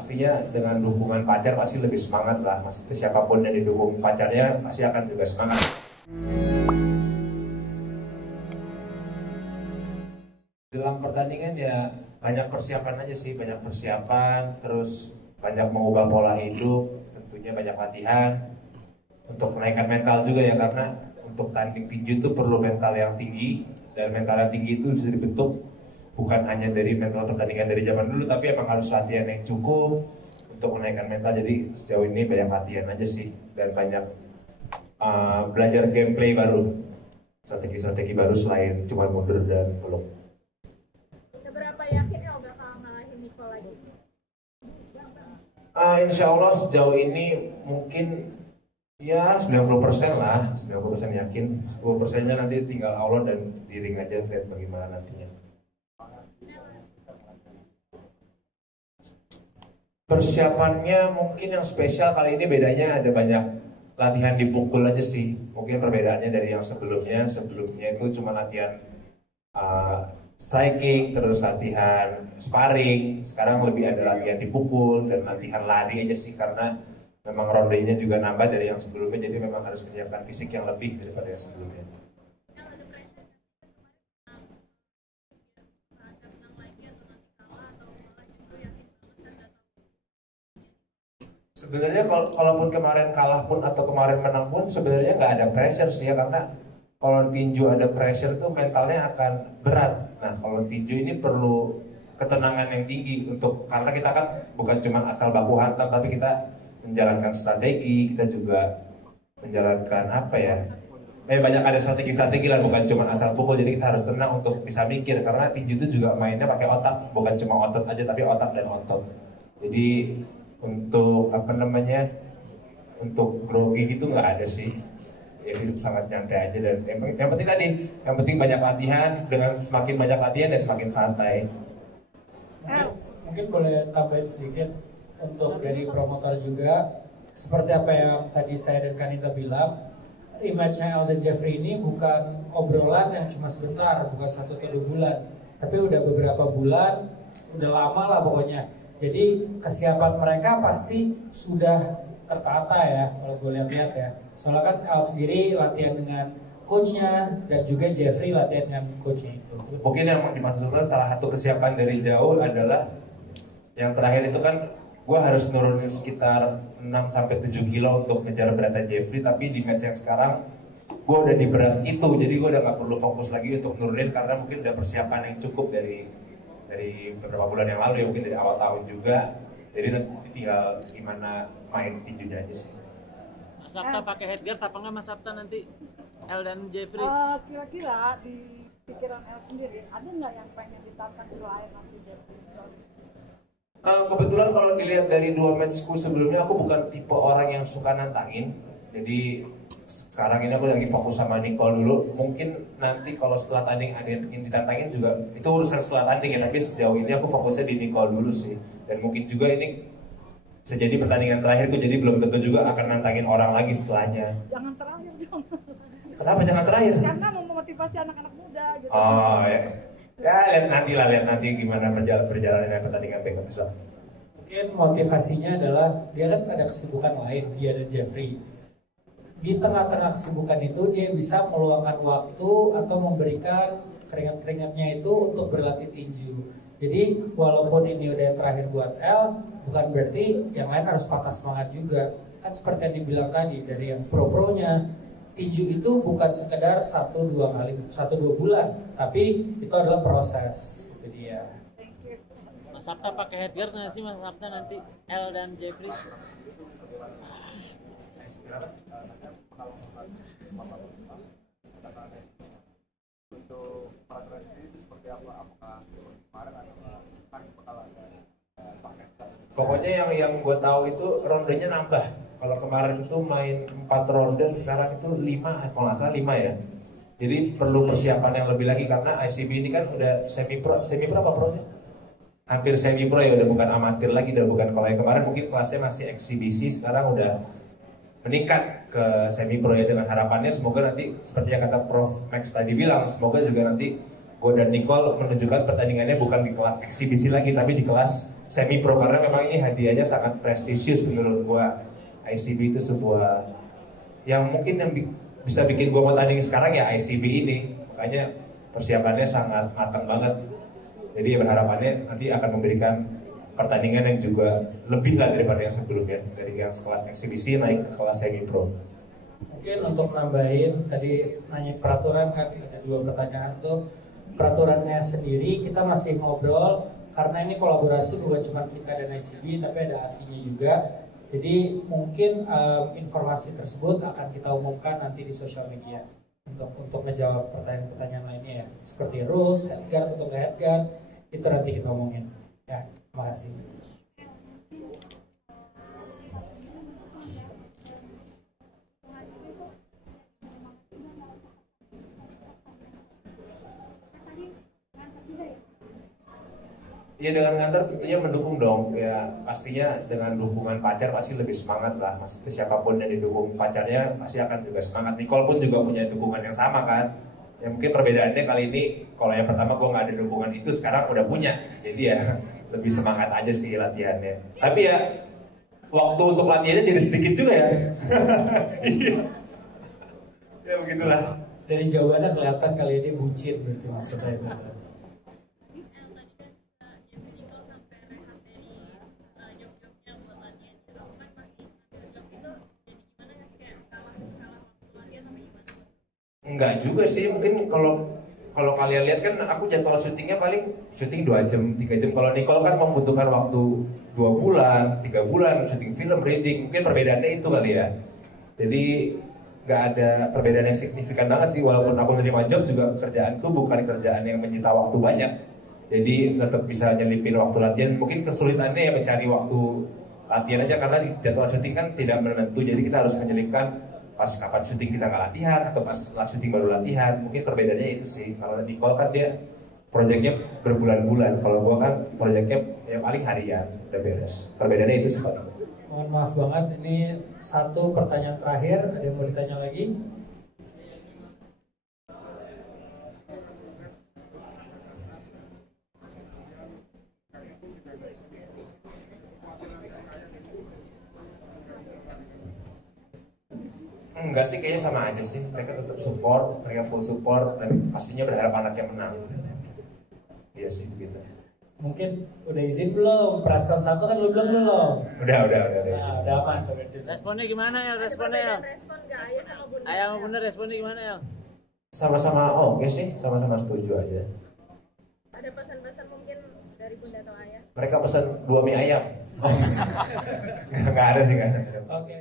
pastinya dengan dukungan pacar pasti lebih semangat lah. Maksudnya siapapun yang didukung pacarnya pasti akan juga semangat. Dalam pertandingan ya banyak persiapan aja sih, banyak persiapan, terus banyak mengubah pola hidup, tentunya banyak latihan untuk menaikkan mental juga ya, karena untuk tanding tinju itu perlu mental yang tinggi, dan mental yang tinggi itu bisa dibentuk bukan hanya dari mental pertandingan dari zaman dulu, tapi emang harus latihan yang cukup untuk menaikkan mental. Jadi sejauh ini banyak latihan aja sih, dan banyak belajar gameplay baru, strategi-strategi baru selain cuma mundur dan peluk. Seberapa yakin ya bakal ngalahin Nicole lagi? Insya Allah sejauh ini mungkin ya 90% lah, 90% yakin. 10%-nya nanti tinggal Allah dan di ring aja, lihat bagaimana nantinya. Persiapannya mungkin yang spesial kali ini bedanya ada banyak latihan dipukul aja sih. Mungkin perbedaannya dari yang sebelumnya. Sebelumnya itu cuma latihan striking, terus latihan sparring. Sekarang lebih ada latihan dipukul dan latihan lari aja sih, karena memang rondenya juga nambah dari yang sebelumnya. Jadi memang harus menyiapkan fisik yang lebih daripada yang sebelumnya. Sebenarnya kalaupun kemarin kalah pun atau kemarin menang pun sebenarnya nggak ada pressure sih ya, karena kalau tinju ada pressure tuh mentalnya akan berat. Nah kalau tinju ini perlu ketenangan yang tinggi karena kita kan bukan cuma asal baku hantam, tapi kita menjalankan strategi, kita juga menjalankan banyak ada strategi lah, bukan cuma asal pukul. Jadi kita harus tenang untuk bisa mikir, karena tinju itu juga mainnya pakai otak, bukan cuma otot aja tapi otak dan otot. Jadi untuk untuk grogi gitu nggak ada sih. Jadi sangat nyantai aja, dan yang penting banyak latihan. Dengan semakin banyak latihan ya semakin santai. Mungkin boleh tambahin sedikit untuk dari promotor juga, seperti apa yang tadi saya dan Kanita bilang, rematch-nya El dan Jeffrey ini bukan obrolan yang cuma sebentar, bukan 1 atau 2 bulan, tapi udah beberapa bulan, udah lama lah pokoknya. Jadi kesiapan mereka pasti sudah tertata ya, kalau gue lihat-lihat ya. Soalnya kan El sendiri latihan dengan coachnya, dan juga Jeffrey latihan dengan coachnya itu. Mungkin yang dimaksudkan salah satu kesiapan dari jauh adalah yang terakhir itu kan gue harus nurunin sekitar 6-7 kilo untuk ngejar beratnya Jeffrey, tapi di match yang sekarang gue udah di berat itu, jadi gue udah gak perlu fokus lagi untuk nurunin, karena mungkin udah persiapan yang cukup dari beberapa bulan yang lalu ya, mungkin dari awal tahun juga. Jadi nanti tinggal gimana main tinjunya aja sih. Mas Sabta pakai headguard apa enggak Mas Sabta nanti El dan Jeffrey? Kira-kira di pikiran El sendiri ada nggak yang pengen ditantang selain nanti Jeffrey? Kebetulan kalau dilihat dari 2 matchku sebelumnya, aku bukan tipe orang yang suka nantangin. Jadi sekarang ini aku lagi fokus sama Nicole dulu. Mungkin nanti kalau setelah tanding ada yang ingin ditantangin juga, itu urusan setelah tanding ya. Tapi sejauh ini aku fokusnya di Nicole dulu sih. Dan mungkin juga ini bisa jadi pertandingan terakhirku, jadi belum tentu juga akan nantangin orang lagi setelahnya. Jangan terakhir dong. Kenapa jangan terakhir? Karena mau memotivasi anak-anak muda gitu. Oh ya. Ya lihat nanti gimana perjalanannya pertandingan besok. Mungkin motivasinya adalah dia kan ada kesibukan lain, dia dan Jeffrey. Di tengah-tengah kesibukan itu dia bisa meluangkan waktu atau memberikan keringat-keringatnya itu untuk berlatih tinju. Jadi walaupun ini udah yang terakhir buat El, bukan berarti yang lain harus patah semangat juga. Kan seperti yang dibilang tadi, dari yang pro-pronya, tinju itu bukan sekedar 1-2 bulan, tapi itu adalah proses. Itu dia. Mas Sabta pakai headguard nggak sih Mas Sabta nanti El dan Jeffrey? Pokoknya yang gue tahu itu rondenya nambah. Kalau kemarin itu main 4 ronde, sekarang itu 5, kalau nggak salah 5 ya. Jadi perlu persiapan yang lebih lagi, karena ICB ini kan udah semi pro apa pro sih? Hampir semi pro ya, udah bukan amatir lagi, udah bukan. Kalau yang kemarin mungkin kelasnya masih eksibisi, sekarang udah meningkat ke semi pro ya, dengan harapannya semoga nanti seperti yang kata Prof Max tadi bilang, semoga juga nanti gue dan Nicole menunjukkan pertandingannya bukan di kelas eksibisi lagi, tapi di kelas semi pro karena memang ini hadiahnya sangat prestisius menurut gua. ICB itu sebuah yang mungkin yang bisa bikin gua mau tanding sekarang ya ICB ini. Makanya persiapannya sangat matang banget. Jadi berharapannya nanti akan memberikan pertandingan yang juga lebih lah daripada yang sebelumnya, dari yang sekelas eksibisi naik ke kelas semi pro. Mungkin untuk nambahin tadi nanya peraturan kan ada 2 pertanyaan tuh. Peraturannya sendiri kita masih ngobrol karena ini kolaborasi bukan cuma kita dan ICB tapi ada artinya juga. Jadi mungkin informasi tersebut akan kita umumkan nanti di sosial media untuk ngejawab pertanyaan-pertanyaan lainnya ya. Seperti rules, headguard atau nggak headguard itu nanti kita omongin. Ya, terima kasih. Ya dengan nganter tentunya mendukung dong, ya pastinya dengan dukungan pacar pasti lebih semangat lah. Maksudnya siapapun yang didukung pacarnya pasti akan juga semangat. Nicole pun juga punya dukungan yang sama kan. Ya mungkin perbedaannya kali ini, kalau yang pertama gue nggak ada dukungan itu, sekarang udah punya. Jadi ya lebih semangat aja sih latihannya. Tapi ya waktu untuk latihannya jadi sedikit juga ya. Iya. Ya begitulah. Dari jawabannya kelihatan kali ini bucin berarti maksudnya itu. Enggak juga sih, mungkin kalau kalian lihat kan aku jadwal syutingnya paling syuting 2 jam, 3 jam. Kalau Nicole kan membutuhkan waktu 2 bulan, 3 bulan syuting film, reading. Mungkin perbedaannya itu kali ya. Jadi nggak ada perbedaan yang signifikan banget sih. Walaupun aku menerima job juga kerjaanku bukan kerjaan yang menyita waktu banyak. Jadi tetap bisa nyelipin waktu latihan. Mungkin kesulitannya ya mencari waktu latihan aja karena jadwal syuting kan tidak menentu. Jadi kita harus menyelipkan pas kapan syuting kita nggak latihan atau pas setelah syuting baru latihan. Mungkin perbedaannya itu sih. Kalau Nicole kan dia proyeknya berbulan-bulan, kalau gua kan proyeknya ya paling harian udah beres. Perbedaannya itu sih paling. Mohon maaf banget, ini 1 pertanyaan terakhir, ada yang mau ditanya lagi? Enggak sih, kayaknya sama aja sih. Mereka tetap support, mereka full support, dan pastinya berharap anaknya menang. Iya sih begitu. Mungkin udah izin belum? Preskon 1 kan lu belum? Udah. Nah, udah aman berarti. Responnya gimana ya? Responnya ya? Respon gak ayah sama bunda? Ayah sama bunda responnya gimana ya? Sama-sama oke sih, sama-sama setuju aja. Ada pesan-pesan mungkin dari bunda atau ayah? Mereka pesan 2 mie ayam. Nggak ada sih, nggak ada. Oke.